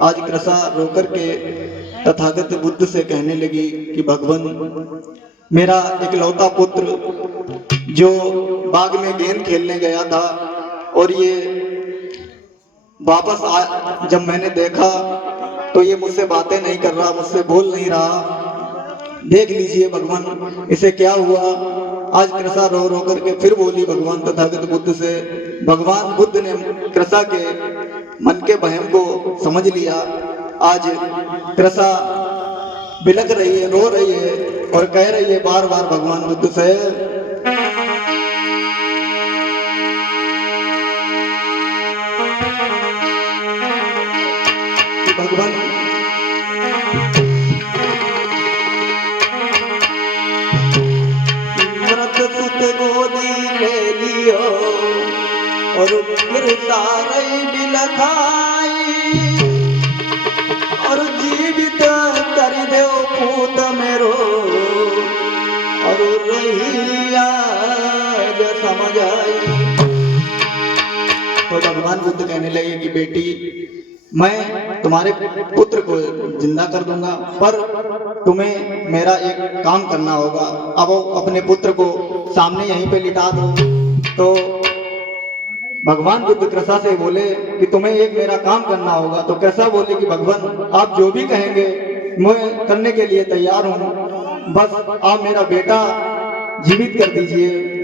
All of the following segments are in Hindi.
आज कृषा रोकर के तथागत बुद्ध से कहने लगी कि भगवान, मेरा इकलौता पुत्र जो बाग में गेंद खेलने गया था और ये वापस जब मैंने देखा तो ये मुझसे बातें नहीं कर रहा, मुझसे बोल नहीं रहा। देख लीजिए भगवान, इसे क्या हुआ। आज कृषा रो रो करके फिर बोली भगवान तथागत बुद्ध से। भगवान बुद्ध ने कृषा के मन के वहम को समझ लिया। आज कृषा बिलख रही है, रो रही है और कह रही है बार बार भगवान बुद्ध से, भगवान मृत सुत गोदी ले लियो और फिर सारे बिलखाई और जीवित कर दो पूत मेरो और रहिया समझ आई। तो भगवान बुद्ध कहने लगे कि बेटी, मैं तुम्हारे पुत्र को जिंदा कर दूंगा, पर तुम्हें मेरा एक काम करना होगा। अब अपने पुत्र को सामने यहीं पे लिटा दो। तो भगवान बुद्ध कृषा से बोले कि तुम्हें एक मेरा काम करना होगा। तो कृषा बोले कि भगवान, आप जो भी कहेंगे मैं करने के लिए तैयार हूँ, बस आप मेरा बेटा जीवित कर दीजिए।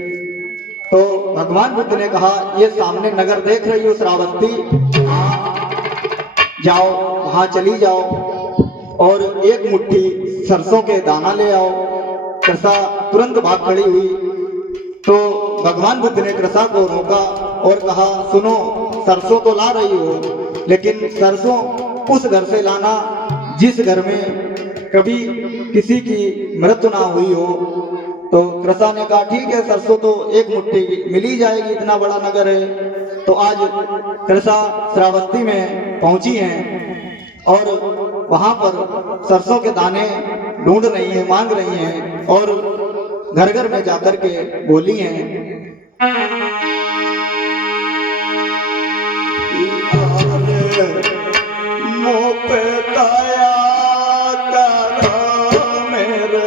तो भगवान बुद्ध ने कहा, ये सामने नगर देख रही हो श्रावस्ती, जाओ वहां चली जाओ और एक मुट्ठी सरसों के दाना ले आओ। कृषा तुरंत भाग खड़ी हुई। तो भगवान बुद्ध ने कृषा को रोका और कहा, सुनो, सरसों तो ला रही हो, लेकिन सरसों उस घर से लाना जिस घर में कभी किसी की मृत्यु ना हुई हो। तो कृषा ने कहा, ठीक है, सरसों तो एक मुट्ठी मिल ही जाएगी, इतना बड़ा नगर है। तो आज कृषा श्रावस्ती में पहुंची हैं और वहां पर सरसों के दाने ढूंढ रही हैं, मांग रही हैं और घर घर में जाकर के बोली हैं, मुँह पे दया करो मेरे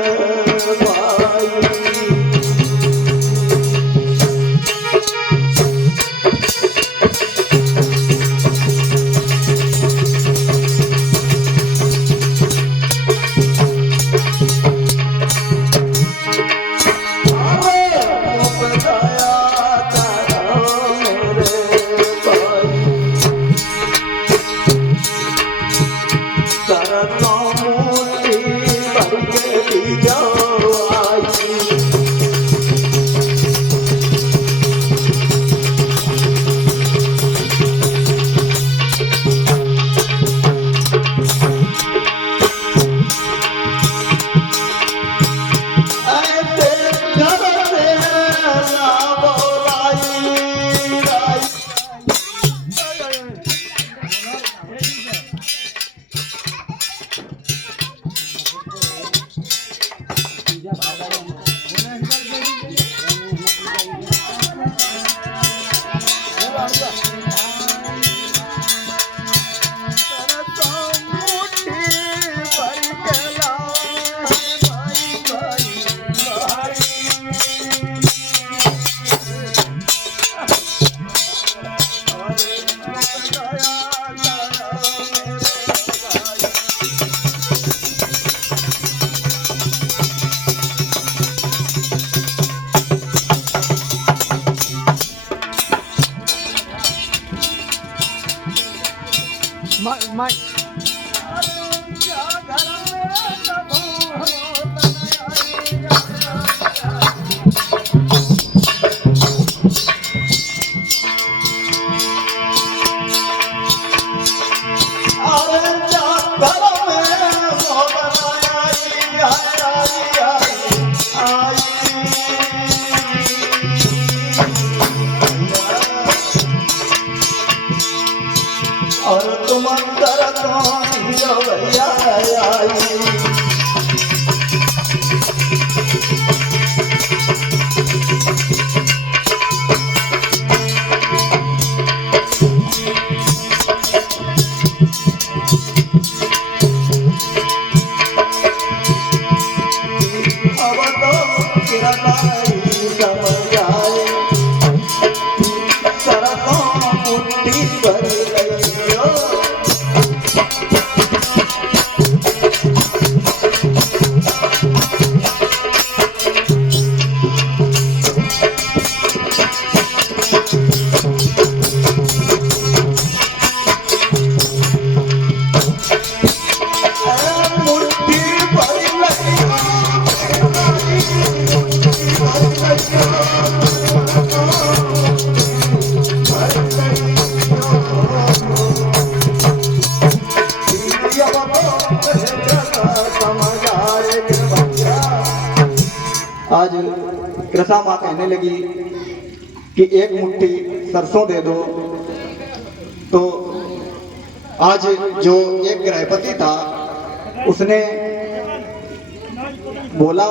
भाई। और तुम अंदर कृषा माँ कहने लगी कि एक मुट्ठी सरसों दे दो। तो आज जो एक गृहपति था उसने बोला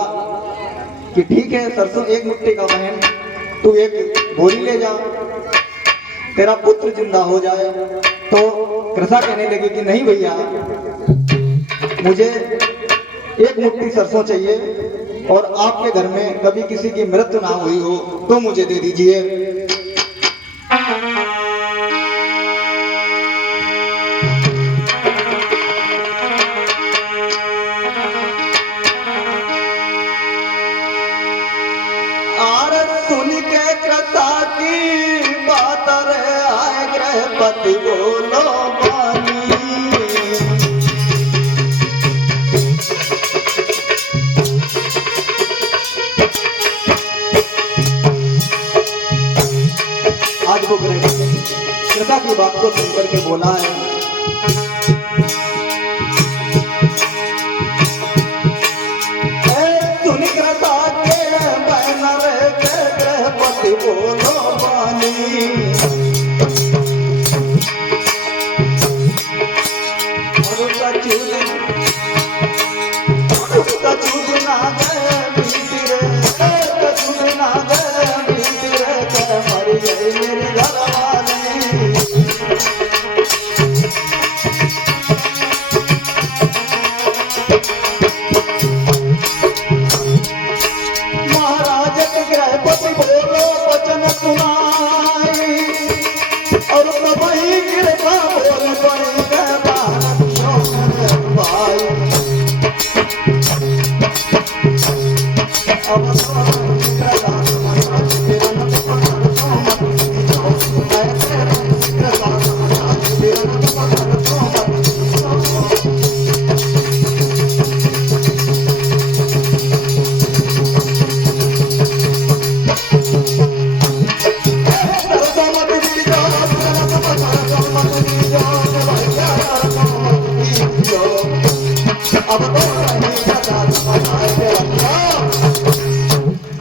कि ठीक है सरसों एक मुट्ठी का बहन, तू एक बोरी ले जा, तेरा पुत्र जिंदा हो जाए। तो कृषा कहने लगी कि नहीं भैया, मुझे एक मुट्ठी सरसों चाहिए और आपके घर में कभी किसी की मृत्यु ना हुई हो तो मुझे दे दीजिए। सुन के कृषा की बात रे आए गृहपति बोलो बानी। आज वो कृषा की बात को सुनकर के बोला है, सुन कृषा के बैनर के गृहपति बोलो बानी।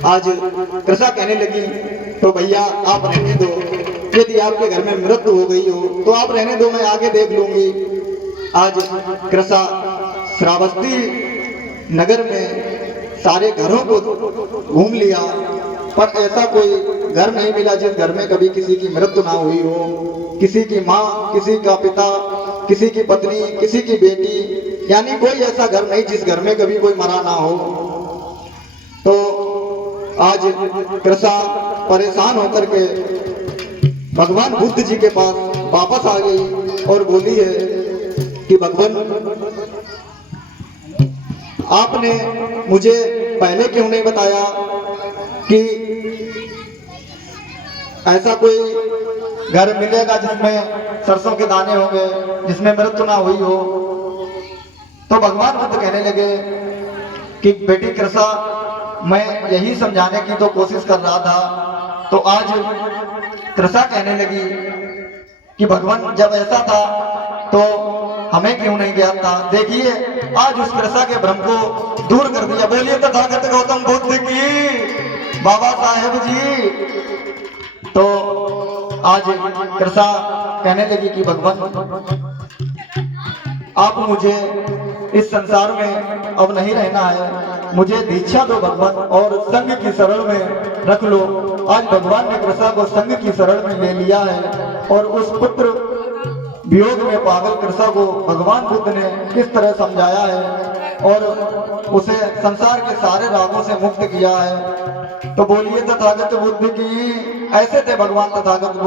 आज कृषा कहने लगी तो भैया आप रहने दो, यदि आपके घर में मृत्यु हो गई हो तो आप रहने दो, मैं आगे देख लूंगी। आज कृषा श्रावस्ती नगर में सारे घरों को घूम लिया पर ऐसा कोई घर नहीं मिला जिस घर में कभी किसी की मृत्यु ना हुई हो, किसी की माँ, किसी का पिता, किसी की पत्नी, किसी की बेटी, यानी कोई ऐसा घर नहीं जिस घर में कभी कोई मरा ना हो। तो आज कृषा परेशान होकर के भगवान बुद्ध जी के पास वापस आ गई और बोली है कि भगवान आपने मुझे पहले क्यों नहीं बताया कि ऐसा कोई घर मिलेगा जिसमें सरसों के दाने होंगे, जिसमें मृत्यु ना हुई हो। तो भगवान बुद्ध कहने लगे कि बेटी कृषा, मैं यही समझाने की तो कोशिश कर रहा था। तो आज कृषा कहने लगी कि भगवान जब ऐसा था तो हमें क्यों नहीं ज्ञात था। देखिए आज उस कृषा के भ्रम को दूर कर दिया। बोलिए तथागत गौतम बुद्ध की, बाबा साहेब जी। तो आज कृषा कहने लगी कि भगवान आप मुझे इस संसार में अब नहीं रहना है, मुझे दीक्षा दो भगवान और संघ की शरण में रख लो। आज भगवान ने कृषा को संघ की शरण में ले लिया है और उस पुत्र वियोग में पागल कृषा को भगवान बुद्ध ने किस तरह समझाया है और उसे संसार के सारे रागों से मुक्त किया है। तो बोलिए तथागत बुद्ध की। ऐसे थे भगवान तथागत बुद्ध।